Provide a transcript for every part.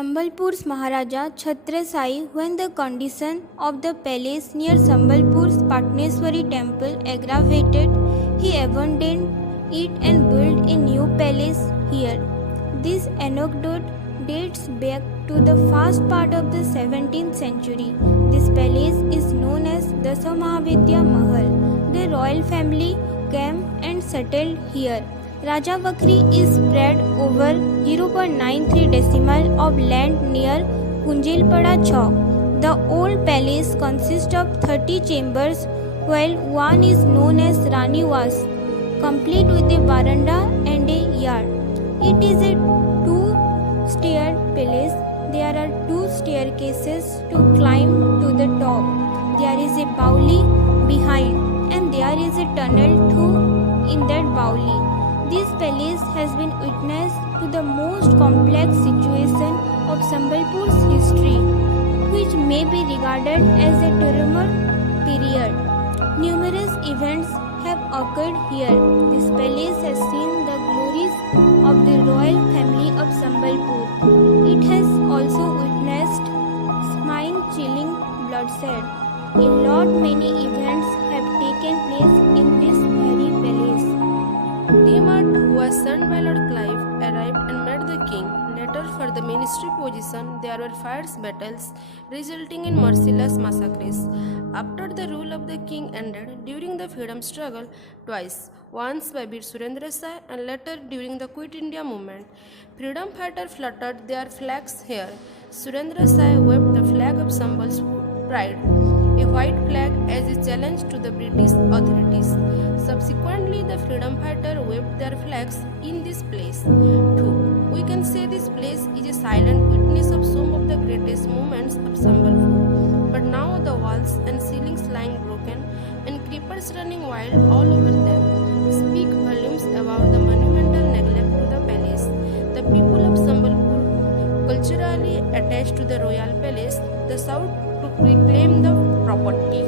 Sambalpur's Maharaja Chhatrasai, when the condition of the palace near Sambalpur's Patneswari temple aggravated, he abandoned it and built a new palace here. This anecdote dates back to the first part of the 17th century. This palace is known as Dasamahavidya Mahal. The royal family came and settled here. Raja Vakri is spread over 0.93 decimal of land near Kunjilpada Chowk. The old palace consists of 30 chambers, while one is known as Rani Was, complete with a veranda and a yard. It is a two-staired palace. There are two staircases to climb to the top. There is a Bauli behind, and there is a tunnel too in that Bauli. This palace has been witness to the most complex situation of Sambalpur's history, which may be regarded as a turmoil period. Numerous events have occurred here. This palace has seen the glories of the royal family of Sambalpur. It has also witnessed spine-chilling bloodshed. A lot many events have taken place in this very palace. Demart, who was sent by Lord Clive, arrived and met the king. Later, for the ministry position, there were fierce battles, resulting in merciless massacres. After the rule of the king ended, during the freedom struggle, twice, once by Bir Surendra Sai and later during the Quit India movement, freedom fighters fluttered their flags here. Surendra Sai waved the flag of Sambal's pride, a white flag, as a challenge to the British authorities. Subsequently, the freedom fighters waved their flags in this place too. We can say this place is a silent witness of some of the greatest moments of Sambalpur. But now the walls and ceilings lying broken and creepers running wild all over them speak volumes about the monumental neglect to the palace. The people of Sambalpur, culturally attached to the royal palace, the south to reclaim the property.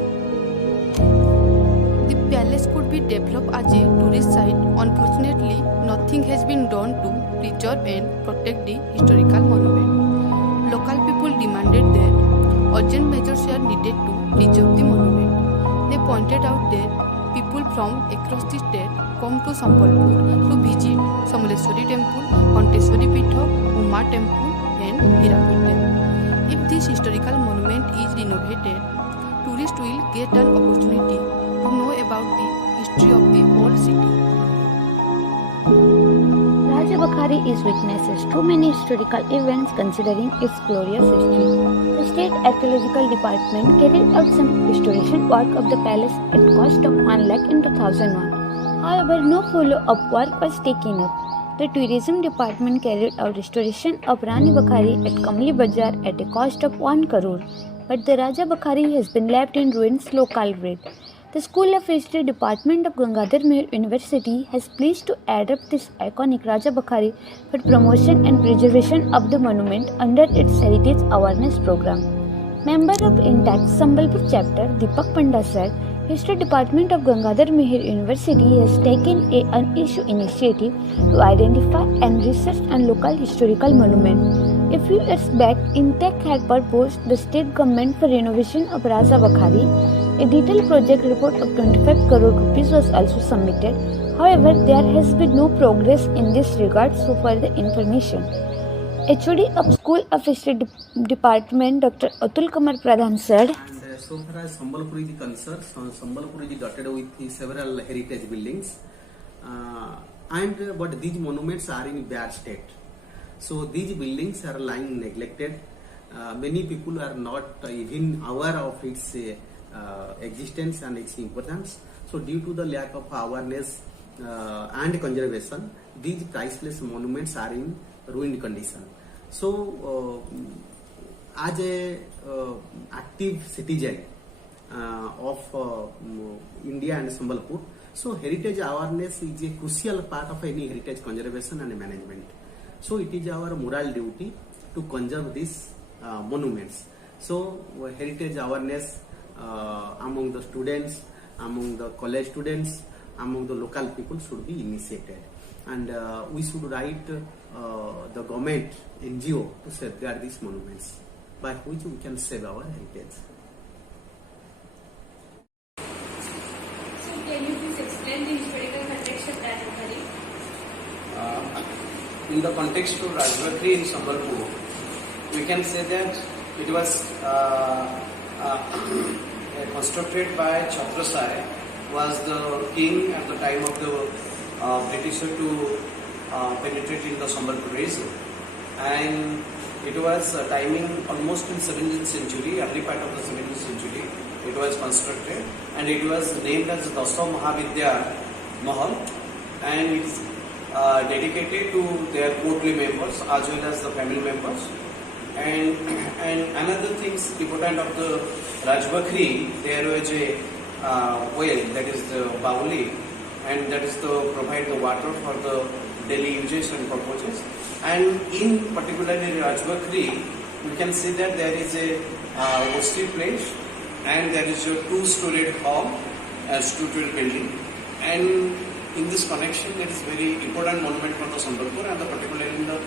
The palace could be developed as a tourist site. Unfortunately, nothing has been done to preserve and protect the historical monument. Local people demanded that urgent measures are needed to preserve the monument. They pointed out that people from across the state come to Sambalpur to visit Samleswari Temple, Kanteswari Pitha, Uma Temple and Hirakud Temple. If this historical monument is renovated, tourists will get an opportunity to know about the history of the whole city. Rajabakhari is witnesses to many historical events considering its glorious history. The State Archaeological Department carried out some restoration work of the palace at cost of 1 lakh in 2001. However, no follow-up work was taken up. The Tourism Department carried out restoration of Rani Bakhari at Kamli Bazar at a cost of 1 crore, but the Raja Bakhari has been left in ruins local grade. The School of History Department of Gangadhar Mehar University has pledged to adopt this iconic Raja Bakhari for promotion and preservation of the monument under its Heritage Awareness Program. Member of INTAC's Sambalpur chapter, Deepak Panda said, History Department of Gangadhar Mehar University has taken an issue initiative to identify and research on local historical monument. A few years back, INTAC had proposed the state government for renovation of Raja Bakhari. A detailed project report of 25 crore rupees was also submitted. However, there has been no progress in this regard so far the information. HOD of School of History Department, Dr. Atul Kumar Pradhan said, so far as Sambalpur is concerned, Sambalpur is dotted with several heritage buildings, but these monuments are in bad state. So these buildings are lying neglected. Many people are not even aware of its existence and its importance. So due to the lack of awareness and conservation, these priceless monuments are in ruined condition. So as a active citizen of India and Sambalpur, so heritage awareness is a crucial part of any heritage conservation and management. So it is our moral duty to conserve these monuments. So heritage awareness among the students, among the college students, among the local people should be initiated. and we should write the government NGO to safeguard these monuments, by which we can save our heritage. So can you please explain the historical context of Rajbakri? In the context of Rajbakri in Sambalpur, we can say that it was constructed by Chhatrasai, was the king at the time of the Britisher to penetrate in the Sambalpur region, and it was timing almost in 17th century, early part of the 17th century. It was constructed, and it was named as Dasa Mahavidya Mahal, and it's dedicated to their courtly members as well as the family members. And another things important of the Rajbakri, there was a well, that is the Bauli, and that is to provide the water for the daily uses and purposes. And in particularly Rajbakri, we can see that there is a hostel place, and there is a two-storied hall, a two-storied building, and in this connection, there is very important monument for the Sambalpur, and particularly in the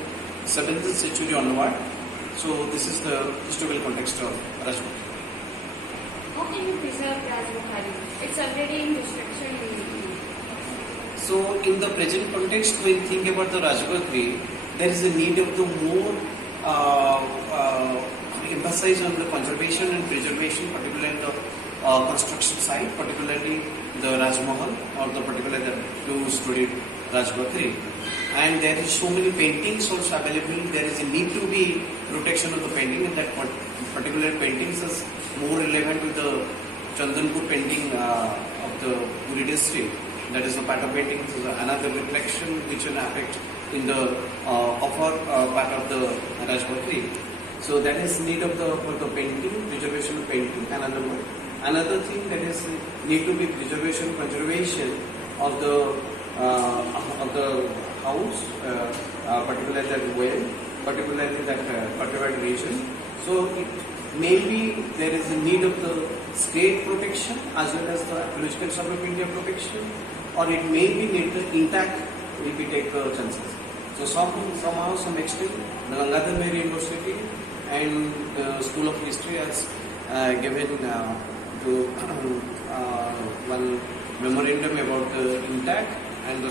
7th century onward. So this is the historical context of Rajbakri. How can you preserve Rajbakri? It's already in destruction. So in the present context, when we think about the Rajbakri, there is a need of the more emphasis on the conservation and preservation, particularly in the construction site, particularly the Rajmahal or the particular the two-storied Rajbakri. And there is so many paintings also available. There is a need to be protection of the painting, and that particular paintings is more relevant to the Chandanpur painting of the Puri district. That is the Pata painting. Is another reflection which will affect in the upper part of the Rajbakri. So that is need of the for the painting, preservation of painting. Another thing that is need to be preservation, conservation of the house, particularly that well, particularly that cultivated region. So it maybe there is a need of the state protection as well as the Archaeological Survey of India protection, or it may be need the intact if we take the chances. So somehow, some extent, the Gangadhar Mehri University and the School of History has given to one memorandum about the intact and the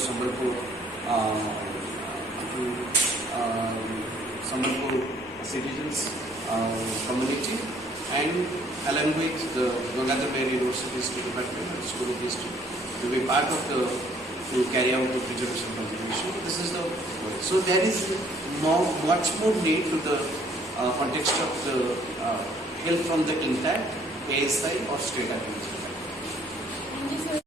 Sambalpur citizens community, and along with the Gangadhar Mehri University History Department and School of History to be part of to carry out the preservation conservation. This is the so there is much more need to the context of the help from the intact ASI or state administration. Thank you, sir.